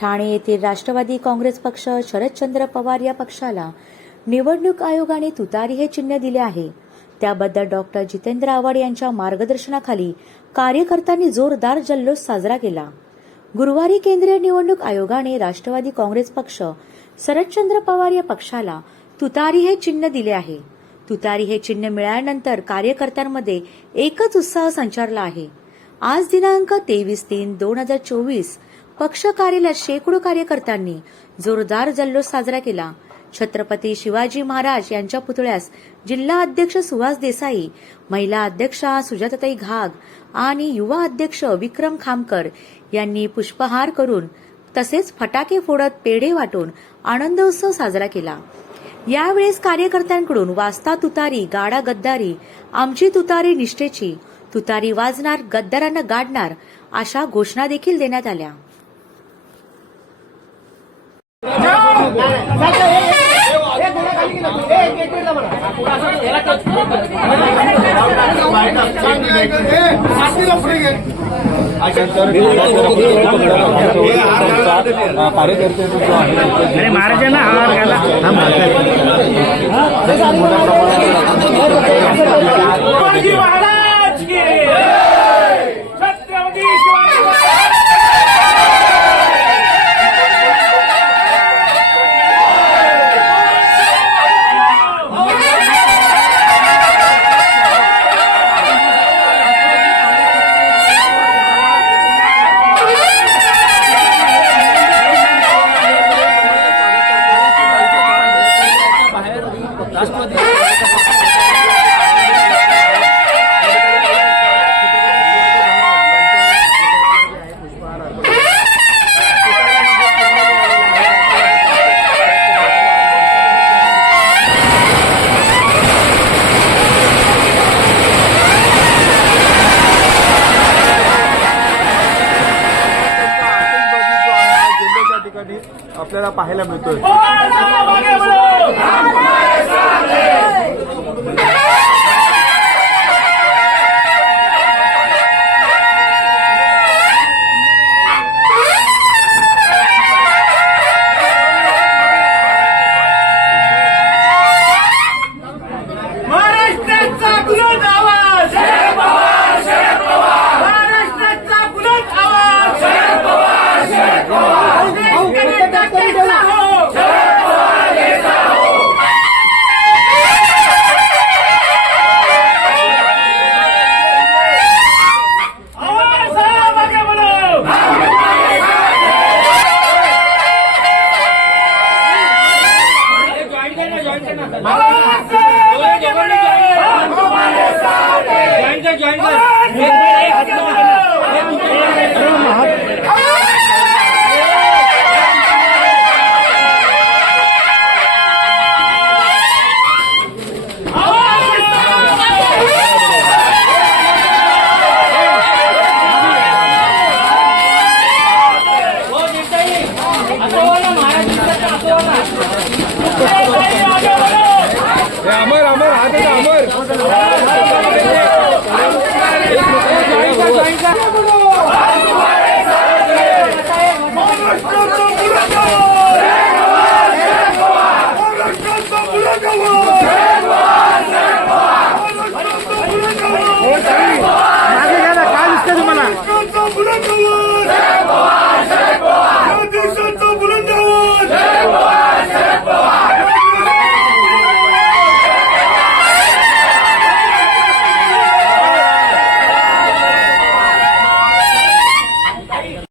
ठाणे येथील राष्ट्रवादी काँग्रेस पक्ष शरदचंद्र पवार या पक्षाला निवडणूक आयोगाने तुतारी हे चिन्ह दिले आहे. त्याबद्दल डॉक्टर जितेंद्र आव्हाड यांच्या मार्गदर्शनाखाली कार्यकर्त्यांनी जोरदार जल्लोष साजरा केला. गुरुवारी केंद्रीय निवडणूक आयोगाने राष्ट्रवादी काँग्रेस पक्ष शरदचंद्र पवार या पक्षाला तुतारी हे चिन्ह दिले आहे. तुतारी हे चिन्ह मिळाल्यानंतर कार्यकर्त्यांमध्ये एकच उत्साह संचारला आहे. आज दिनांक तेवीस तीन दोन हजार चोवीस पक्ष कार्यालयात शेकडो कार्यकर्त्यांनी जोरदार जल्लोष साजरा केला. छत्रपती शिवाजी महाराज यांच्या पुतळ्यास जिल्हा अध्यक्ष सुहास देसाई महिला अध्यक्षा सुजाताताई घाग आणि युवा अध्यक्ष विक्रम खामकर यांनी पुष्पहार करून तसेच फटाके फोडत पेढे वाटून आनंदोत्सव साजरा केला. यावेळेस कार्यकर्त्यांकडून वास्ता तुतारी गाडा गद्दारी आमची तुतारी निष्ठेची तुतारी वाजणार गद्दारांना गाडणार अशा घोषणा देखील देण्यात आल्या. कार्यकर्ते जो आहे अरे महाराजांना आवाज घाला. हा ठिकाणी आपल्याला पाहायला मिळतोय. है। हे अमर अमर हात आहे अमर Come on!